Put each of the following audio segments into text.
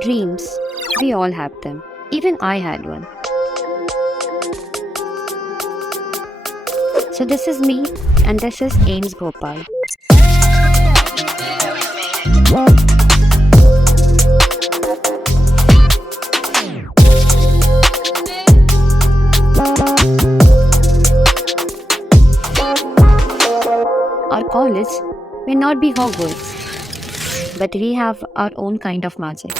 Dreams. We all have them. Even I had one. So this is me and this is AIIMS Bhopal. Our college may not be Hogwarts, but we have our own kind of magic.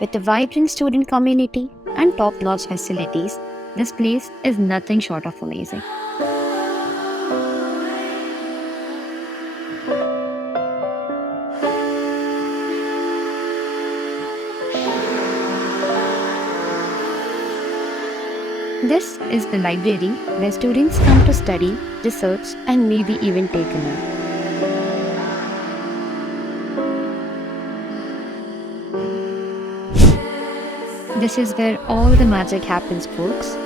With a vibrant student community and top-notch facilities, this place is nothing short of amazing. This is the library where students come to study, research, and maybe even take a nap. This is where all the magic happens, folks.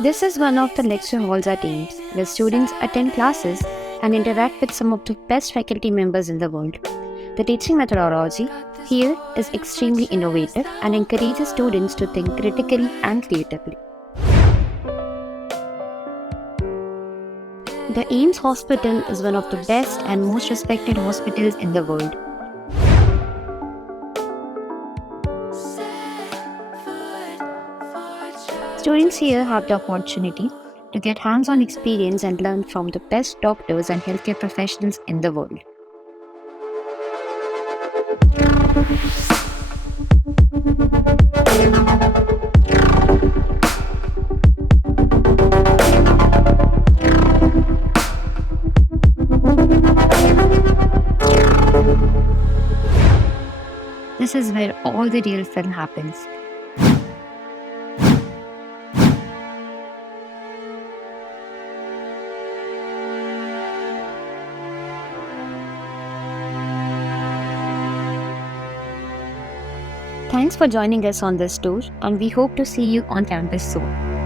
This is one of the lecture halls at AIIMS, where students attend classes and interact with some of the best faculty members in the world. The teaching methodology here is extremely innovative and encourages students to think critically and creatively. The AIIMS Hospital is one of the best and most respected hospitals in the world. Students here have the opportunity to get hands-on experience and learn from the best doctors and healthcare professionals in the world. This is where all the real fun happens. Thanks for joining us on this tour, and we hope to see you on campus soon.